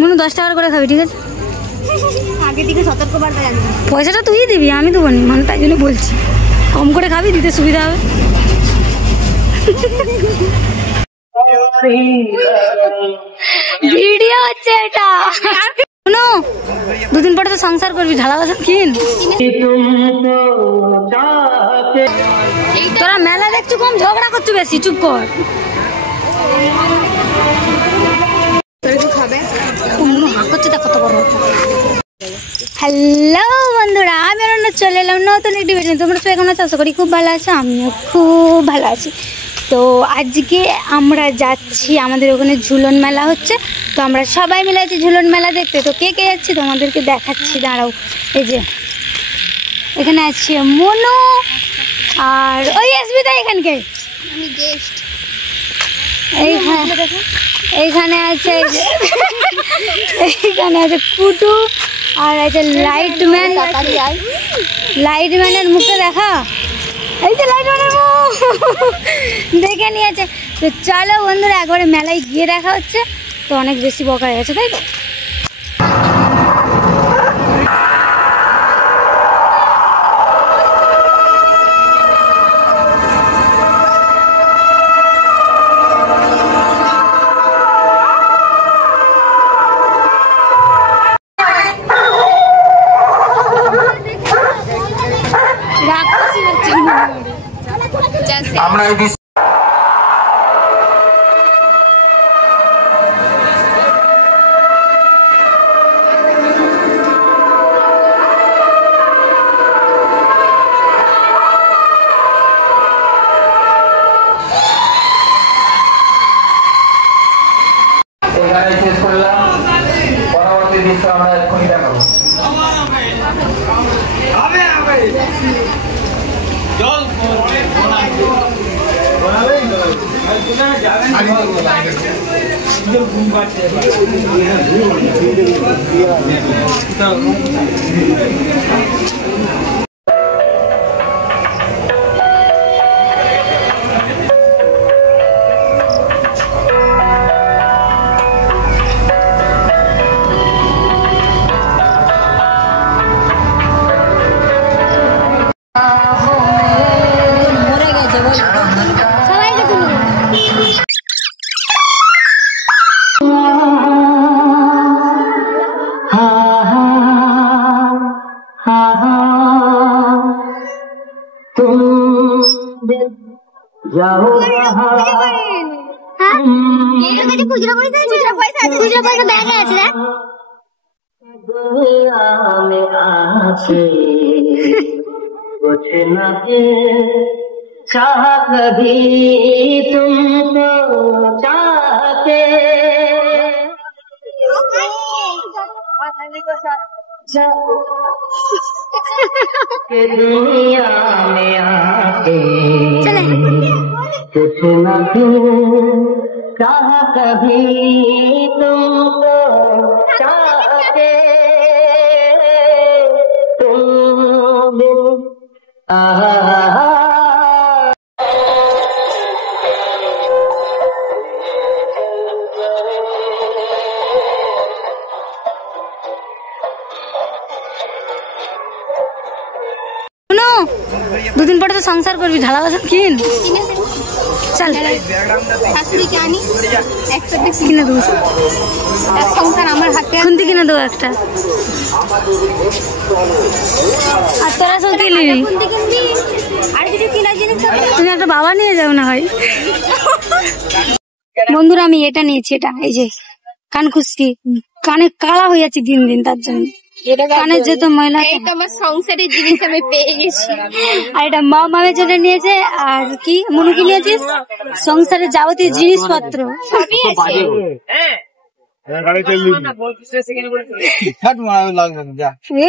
মনু 10 টাকা করে খাবি, ঠিক আছে? আগে থেকে সতর্কবার্তা জানি। পয়সাটা তুই দিবি, আমি দেবো না, মানে তাই জন্য বলছি কম করে খাবি, দিতে সুবিধা হবে। ভিডিও হচ্ছে এটা। শোনো, 2 দিন পরে তো সংসার করবি, ঢালা বাসন কিন। তোরা মেলা দেখছো কম, ঝগড়া করছো বেশি, চুপ কর। হ্যালো বন্ধুরা, আমি অন্য চলে এলাম নতুন একটি ভিডিও। তোমরা সবাই কেমন আছো? আশা করি খুব ভালো আছো, আমিও খুব ভালো আছি। তো আজকে আমরা যাচ্ছি, আমাদের ওখানে ঝুলন মেলা হচ্ছে, তো আমরা সবাই মিলে আছি ঝুলন মেলা দেখতে। তো কে কে যাচ্ছি তোমাদেরকে দেখাচ্ছি, দাঁড়াও। এই যে এখানে আছে মনু, আর ওই আসবি তো এখানকে, আমি গেস্ট। এইখানে আছে, এইখানে আছে কুটু, আর আছে লাইটম্যান। লাইটম্যানের মুখটা দেখা, এই যে লাইটম্যানের মুখ দেখে নিয়েছে। তো চলো বন্ধুরা, একবারে মেলায় গিয়ে দেখা হচ্ছে। তো অনেক বেশি বকা হয়ে গেছে, তাই তো? আমরা এখানে শেষ করলাম, পরবর্তী দৃশ্য আমরা এক্ষুনি দেখাবো। कुछ न चाह कभी तुमको चाहते के दुनिया में आके कुछ न चाह कभी तुमको चाहते तुम দুদিন পরে তো সংসার করবি, ঢালা বাসন কিন। চল শাশুড়িকে আনি, একসাথে কিনে দেবো, সংসার আমার হাতে। খুন্তি কিনে দেবো একটা। আর তোরা সব কি নিবি? আর কিছু কেনার জিনিস তুমি একটা বাবা নিয়ে যাও না হয়। বন্ধুরা আমি এটা নিয়েছি, এটা এই যে কান খুশকি, কানে কালা হয়ে যাচ্ছে দিন দিন, তার জন্য কানের যত ময়লা। এইটা আমার সংসারের জিনিস আমি পেয়ে গেছি। আর এটা মা মামের জন্য নিয়েছে। আর কি মনু কি নিয়েছিস? সংসারের যাবতীয় জিনিসপত্র সবই আছে।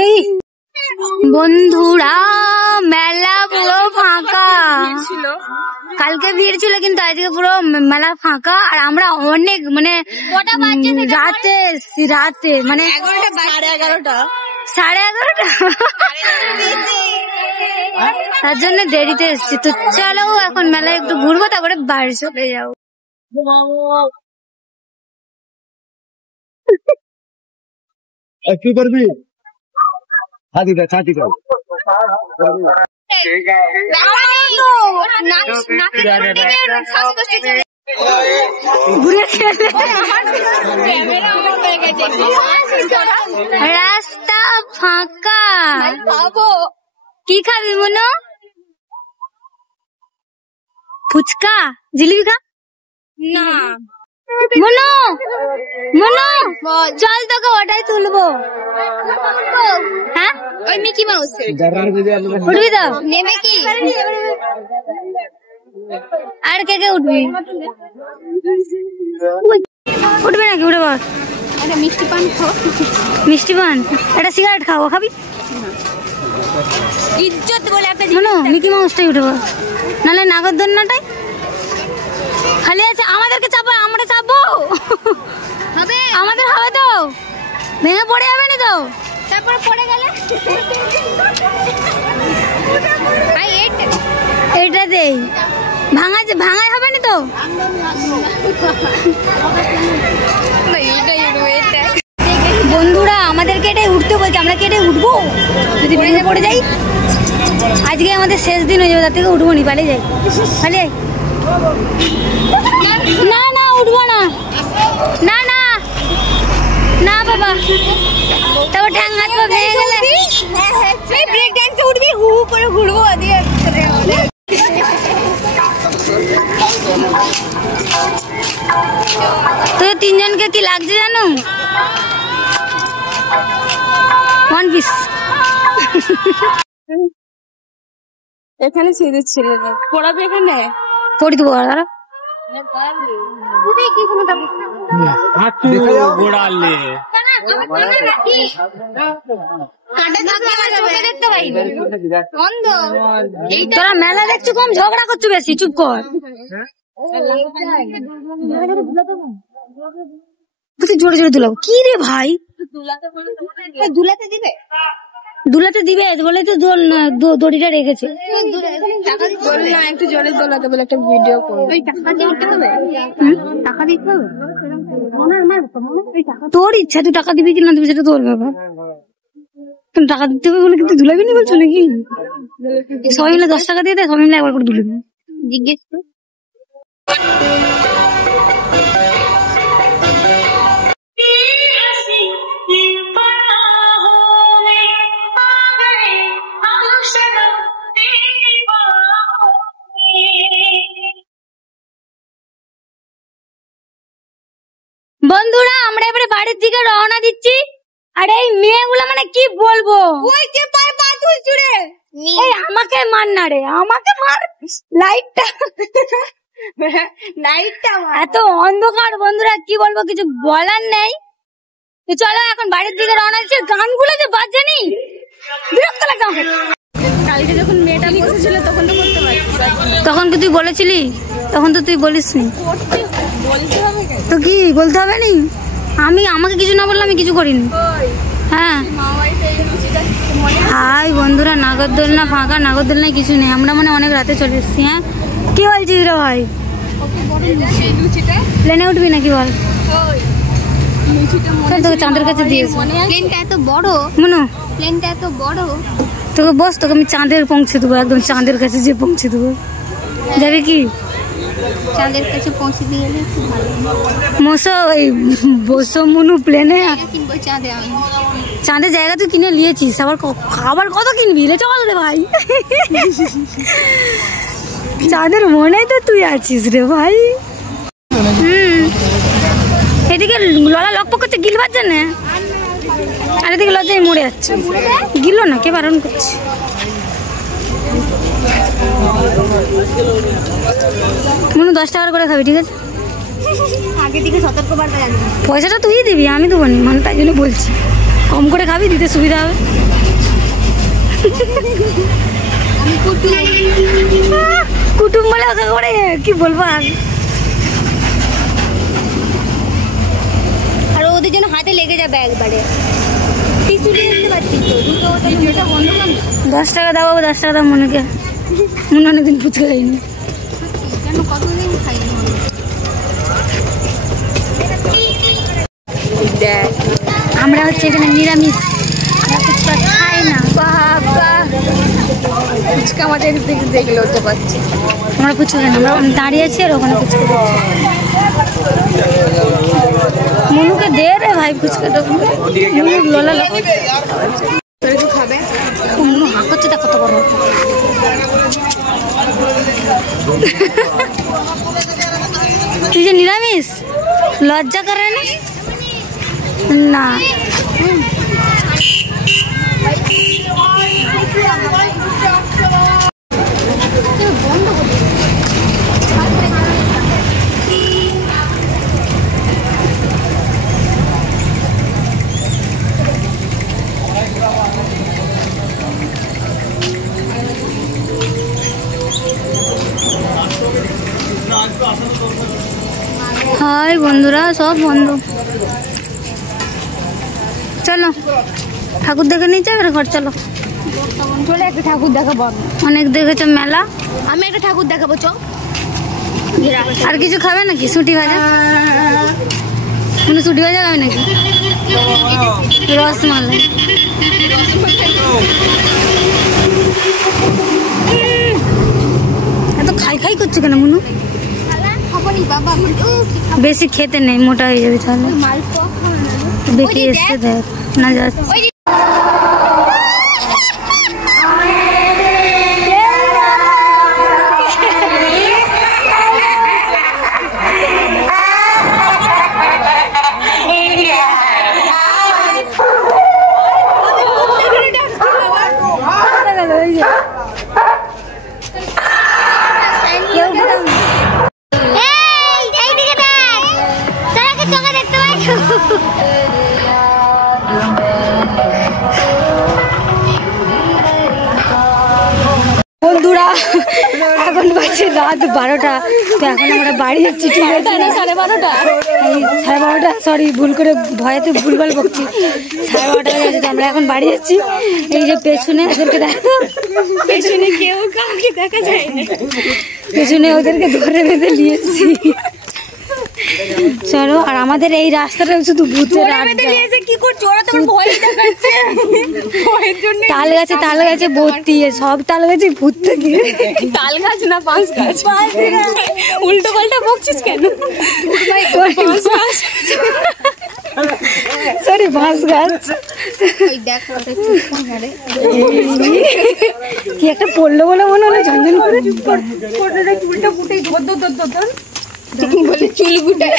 এই বন্ধুরা মেলা পুরো ফাঁকা, কালকে ভিড় ছিল কিন্তু আজকে পুরো মেলা ফাঁকা। আর আমরা অনেক মানে রাতে রাতে মানে 11:30 11:30 তার জন্য দেরিতে এসছি। তো চলো এখন মেলায় একটু ঘুরবো, তারপরে বাড়ি চলে যাও। কি করবি? হাতি দে, ছাতি কর। রাস্তা ফাঁকা, কি খাবি মনো? ফুচকা, জিলিপি খা না মনো। মনো চল তোকে ওটাই তুলবো। হ্যাঁ ওই মিকি মাউস উঠবি তো? নেমে কি আর কে কে উঠবি? উঠবি নাকি? উঠে বল। একটা মিষ্টি পান খাও। মিষ্টি পান, একটা সিগারেট খাবো, খাবি? ইজ্জত বলে একটা শোনো, মিকি মাউসটাই উঠে বল, নাহলে নাগরদোলনাটাই খালি আছে। আমাদেরকে চাপো, আমরা চাপবো হবে, আমাদের হবে তো, ভেঙে পড়ে যাবে না তো? তারপরে পড়ে গেলে এইটাতেই ভাঙাই হবে না তো? বন্ধুরা আমাদেরকে এটাই উঠতে বলছে, আমরা কি এটাই উঠবো? যদি ভেঙে পড়ে যাই, আজকে আমাদের শেষ দিন হয়ে যাবে, তার থেকে উঠবো নি, পালিয়ে যাই, পালিয়ে যাই। না না উঠবো না, না না না বাবা, তারপর ঠ্যাং হাত পা ভেঙে গেলে ব্রেক ড্যান্সে উঠবি, হু হু করে ঘুরবো দিয়ে। তোদের তিনজনকে কি লাগছে জানো? One piece. এখানে ছেড়ে ছিল পড়াবে, এখানে পড়ি দেবো দাঁড়া। তোরা মেলা দেখছো কম, ঝগড়া করছো বেশি, চুপ কর। জোরে জোরে দুলাবো কি রে ভাই? দুলাতে দিবে, দুলাতে দিবে বলে তো দড়িটা রেখেছে। একটু জোরে দোলাতে বলে একটা ভিডিও করবো। ওই টাকা দিয়ে উঠতে হবে, টাকা দিতে হবে। তোর ইচ্ছা, তুই টাকা দিবি কিনা দিবি সেটা তোর ব্যাপার। তুমি টাকা দিতে হবে বলে কিন্তু দুলাবি নি বলছো নাকি? সবাই মিলে 10 টাকা দিয়ে দেয়, সবাই মিলে একবার করে দুলবি। জিজ্ঞেস তো। বন্ধুরা আমরা এবারে বাড়ির দিকে রওনা দিচ্ছি। আর এই মেয়েগুলো মানে কি বলবো, ওই কে পায় পা তুলছু রে। এই আমাকে মার না রে, আমাকে মার। লাইটটা এত অন্ধকার বন্ধুরা, কি বলবো, কিছু বলার নেই। তো চলো এখন বাড়ির দিকে রওনা দিচ্ছি। গানগুলো যে বাজছে নি, বিরক্ত লাগে আমাকে। কালকে যখন মেয়েটা বসেছিল তখন তো করতে পারছিস, তখন কি তুই বলেছিলি? তখন তো তুই বলিস নি। বলতে হবে তো কি বলতে হবে নি? আমাকে কিছু না বললে আমি কিছু করিনি। হ্যাঁ হাই বন্ধুরা, নাগরদোলনা ফাঁকা, নাগরদোলনায় কিছু নেই, আমরা মানে অনেক রাতে চলে এসেছি। হ্যাঁ কি বলছিস রে ভাই? প্লেনে উঠবি নাকি বল? চল তোকে চাঁদের কাছে দিয়েছি। প্লেনটা এত বড়, মনো প্লেনটা এত বড়। তোকে বস, তোকে আমি চাঁদের পৌঁছে দেবো, একদম চাঁদের কাছে যে পৌঁছে দেবো। যাবে কি? চাঁদের কাছে পৌঁছে দিয়ে গেলে খুব ভালো। মশো এই বসো মনু প্লেনে। কিনবো চাঁদে আমি, চাঁদের জায়গা তুই কিনে নিয়েছিস, আবার কত কিনবি রে? চল রে ভাই, চাঁদের মনে তো তুই আছিস রে ভাই। এদিকে ললা লকপক করছে গিলবার জন্য, আর এদিকে লজ্জায় মরে যাচ্ছে। গিলো না, কে বারণ করছে? মনু 10 টাকা করে খাবি, ঠিক আছে? আগে দিকে সতর্কবার্তা জানি। পয়সাটা তুই দিবি, আমি দেবো নি, মানে তাই জন্য বলছি কম করে খাবি, দিতে সুবিধা হবে। কুটুম বলে ওকে করে কি বলবো আর ওদের জন্য হাতে লেগে যাবে একবারে। টিস্যু নিয়ে আসতে পারছিস তো, দুটো ভিডিওটা বন্ধ কর। 10 টাকা দাও, 10 টাকা দাও মনেকে। মনে অনেকদিন ফুচকা খাইনি, কেন কতদিন খাইনি। আমরা হচ্ছে এখানে নিরামিষ, আমরা ফুচকা খাই না। বাবা ফুচকা আমাদের দেখে লজ্জা পাচ্ছে। আমরা ফুচকা খাই না, আমরা দাঁড়িয়ে আছি আর ওখানে ফুচকা খাচ্ছি। মনুকে দে রে ভাই ফুচকাটা, লোলা খাবে মনু হাঁক করছে, দেখ কত বড়। তুই যে নিরামিষ, লজ্জা করে না? হাই বন্ধুরা, সব বন্ধু। চলো ঠাকুর দেখে নিয়ে যাবে ঘর, চলো। চলে একটা ঠাকুর দেখাবো। অনেক দেখেছো মেলা, আমি একটা ঠাকুর দেখাবো। চ আর কিছু খাবে নাকি? ছুটি ভাজা, কোনো ছুটি ভাজা খাবে নাকি? রসমালাই। এত খাই খাই করছে কেন মনু? বেশি খেতে নেই, মোটা হয়ে যাবে তাহলে। দেখি এসছে, দেখ না যাচ্ছে। বন্ধুরা এখন বাজে রাত 12টা, তো এখন আমরা বাড়ি যাচ্ছি। ঠিক আছে, 12:30, সরি ভুল করে ভয়েতে ভুলভাল বকছি। 12:30 গেছে, তো আমরা এখন বাড়ি যাচ্ছি। এই যে পেছনে ওদেরকে দেখো, পেছনে কেউ কাউকে দেখা যায় না, পেছনে ওদেরকে ধরে বেঁধে নিয়েছি। চলো, আর আমাদের এই রাস্তাটা শুধু ভূতের আড্ডা। কি করছো? ওরা তোমার ভয় দেখাচ্ছে, ভয়ের জন্য। তাল গাছে ভর্তি, সব তাল গাছে ভূত থাকে। তাল গাছ না বাঁশ গাছ? উল্টো পাল্টা বকছিস কেন? সরি, বাঁশ গাছ। কি একটা পড়লো বলে মনে হলো, ঝনঝন করে। চুলটা ফুটে বলে চুল ফুটায়।